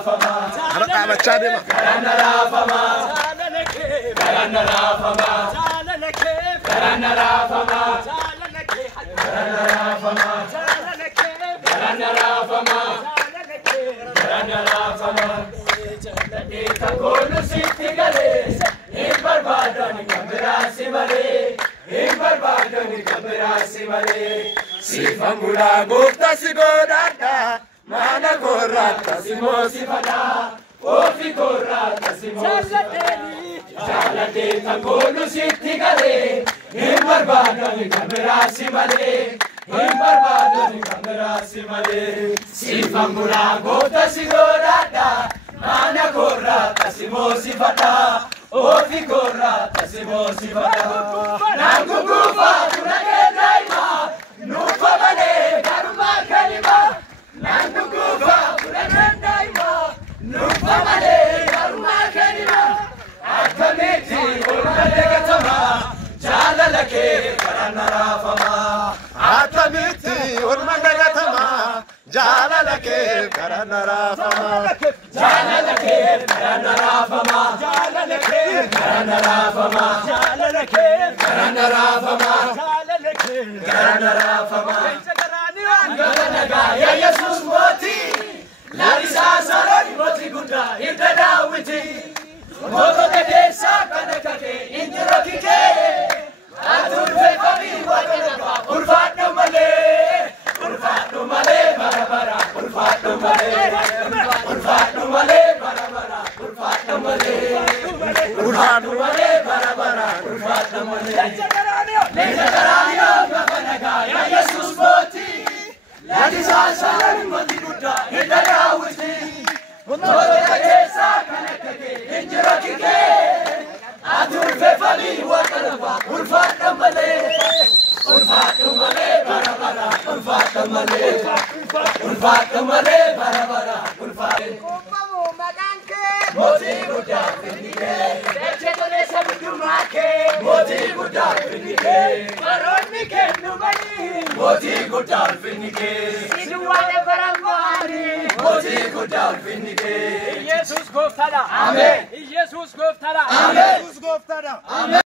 Harka machaa deema. Sifamula gupta sigodada, mana korata simosi fada, ofi korata simosi fada. Jalate tangolu sitti gale, himbarbado ni kamera simale, himbarbado ni kamera simale. Sifamula gupta sigodada, mana korata simosi fada, ofi korata simosi fada. Nangukufa kunake daima. Nufa male karma kalima, nangukufa kunake daima. Nufa male karma kalima. Akamiti ulmade gatama, jala lake karana rafama. Akamiti ulmade gatama, jala lake karana rafama. Jala lake karana rafama. Jala lake karana rafama. Jala lake karana rafama. Karana rafama. Karana ya Yesus moti. Larisa sarai moti gunda inda dawiti. Moto te desa kana kake injiro kike. Atur fe kami wakana urfat male. Urfat male bara bara. Urfat male. Urfat male bara bara. Urfat male. Urfat male bara bara. Urfat male. Leja garanio gavanaga ya Yesus moti. Larisa sarai moti gunda inda dawiti. Moto te desa kana kake injiro kike. Atur fe kami wakana urfat male. Urfat male bara bara. Urfat male. Urfat male bara bara. Urfat. Moti gunda finike. Deche tole sabudu make. Moti gunda finike. Baroni kennu bani. Moti gunda finike. Siduwale baramani. Moti gunda finike. Jesus goftara. Amen. Jesus goftara. Amen. Jesus goftara. Amen.